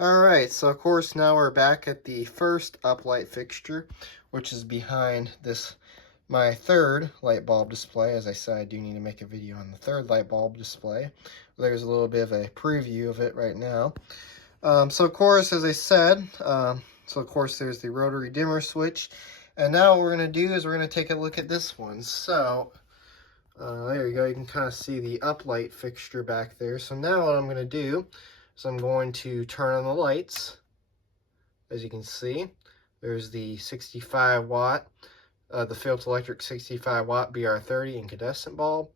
Alright, so of course now we're back at the first uplight fixture, which is behind this, my third light bulb display. As I said, I do need to make a video on the third light bulb display. There's a little bit of a preview of it right now. So of course, as I said, there's the rotary dimmer switch. And now what we're going to do is we're going to take a look at this one. So, there you go. You can kind of see the uplight fixture back there. So now what I'm going to do is I'm going to turn on the lights. As you can see, there's the 65 watt, the Philips Electric 65 watt BR30 incandescent bulb.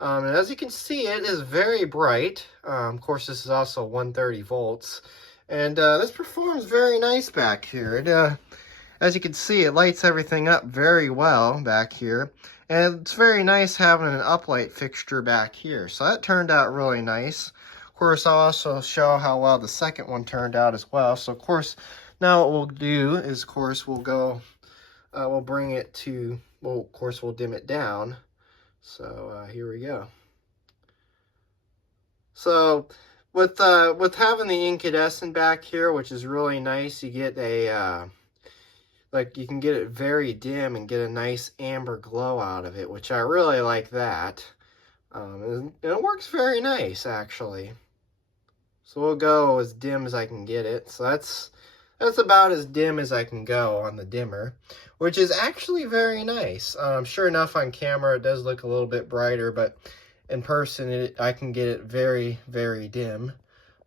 And as you can see, it is very bright. Of course, this is also 130 volts. And this performs very nice back here. It, as you can see, it lights everything up very well back here. And it's very nice having an uplight fixture back here. So that turned out really nice. Of course, I'll also show how well the second one turned out as well. So, of course, now what we'll do is, of course, we'll go, we'll bring it to, well, of course, we'll dim it down. So, here we go. So, with having the incandescent back here, which is really nice, you get a, like, you can get it very dim and get a nice amber glow out of it, which I really like that. And it works very nice, actually. So we'll go as dim as I can get it. So that's about as dim as I can go on the dimmer, which is actually very nice. Sure enough, on camera it does look a little bit brighter, but in person I can get it very, very dim,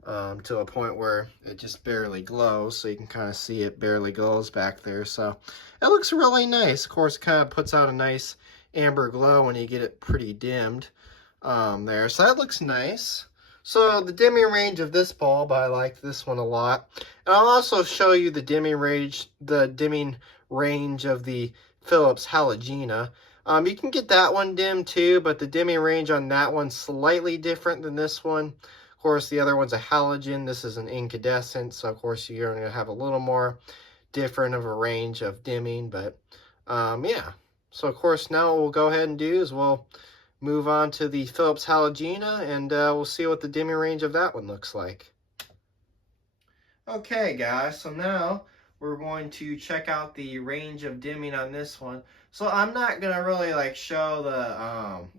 to a point where it just barely glows. So you can kind of see it barely glows back there. So it looks really nice. Of course, it kind of puts out a nice amber glow when you get it pretty dimmed there. So that looks nice. So the dimming range of this bulb, I like this one a lot. And I'll also show you the dimming range of the Philips Halogena. You can get that one dim too, but the dimming range on that one's slightly different than this one. Of course, the other one's a halogen. This is an incandescent, so of course you're going to have a little more different of a range of dimming. But yeah. So of course now what we'll go ahead and do is we'll move on to the Philips Halogena, and we'll see what the dimming range of that one looks like. Okay, guys, so now we're going to check out the range of dimming on this one. So I'm not gonna really like show the,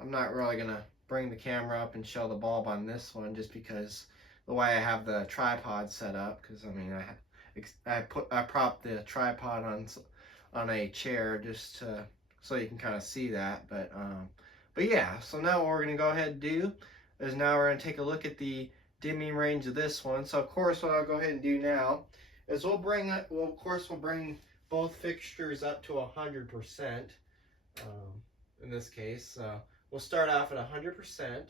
I'm not really gonna bring the camera up and show the bulb on this one, just because the way I have the tripod set up. Because I mean, I propped the tripod on a chair just so you can kind of see that, But yeah, so now what we're going to go ahead and do is now we're going to take a look at the dimming range of this one. So of course what I'll go ahead and do now is we'll bring both fixtures up to 100%. In this case, we'll start off at 100%.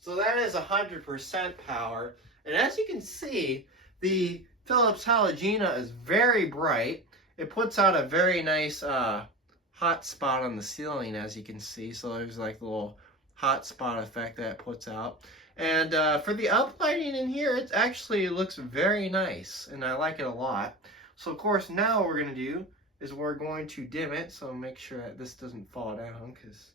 So that is 100% power. And as you can see, the Philips Halogena is very bright. It puts out a very nice hot spot on the ceiling, as you can see. So there's like a little hot spot effect that it puts out. And for the uplighting in here, it actually looks very nice, and I like it a lot. So of course now what we're going to do is we're going to dim it. So make sure that this doesn't fall down, because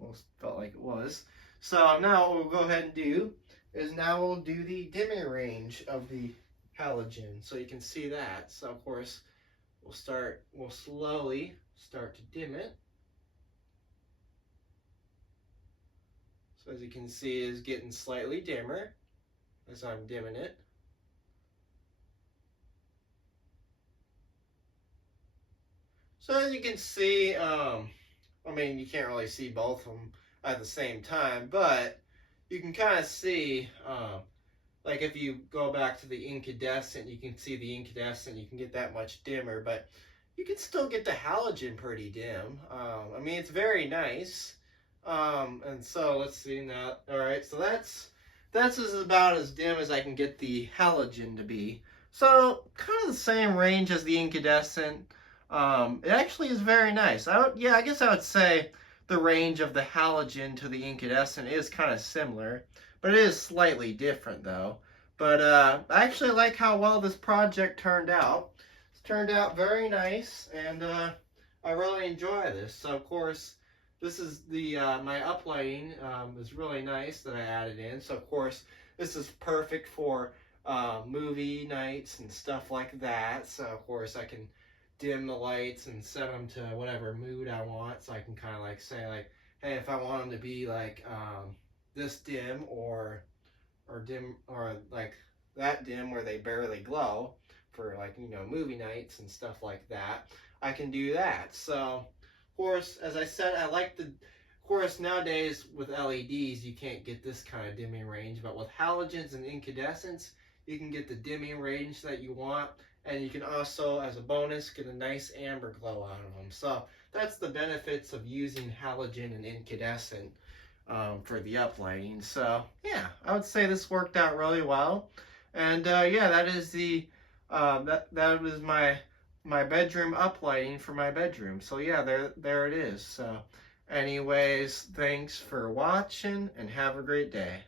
almost felt like it was. So now what we'll go ahead and do is now we'll do the dimming range of the halogen, so you can see that. So of course we'll slowly start to dim it. So as you can see, it's getting slightly dimmer as I'm dimming it. So as you can see, I mean, you can't really see both of them at the same time, but you can kind of see, like if you go back to the incandescent, you can see the incandescent, you can get that much dimmer, but you can still get the halogen pretty dim. I mean, it's very nice. And so let's see now. All right, so that's about as dim as I can get the halogen to be. So kind of the same range as the incandescent. It actually is very nice. Yeah, I guess I would say the range of the halogen to the incandescent is kind of similar, but it is slightly different though. But I actually like how well this project turned out. Turned out very nice, and I really enjoy this. So of course this is the my uplighting is really nice that I added in. So of course this is perfect for movie nights and stuff like that. So of course I can dim the lights and set them to whatever mood I want. So I can kind of like say like, hey, if I want them to be like this dim or dim or like that dim where they barely glow for like, you know, movie nights and stuff like that, I can do that. So of course, as I said, I like the, of course, nowadays with LEDs you can't get this kind of dimming range, but with halogens and incandescents you can get the dimming range that you want, and you can also, as a bonus, get a nice amber glow out of them. So that's the benefits of using halogen and incandescent for the uplighting. So yeah, I would say this worked out really well. And yeah, that is the that was my bedroom uplighting for my bedroom. So yeah, there it is. So anyways, thanks for watching and have a great day.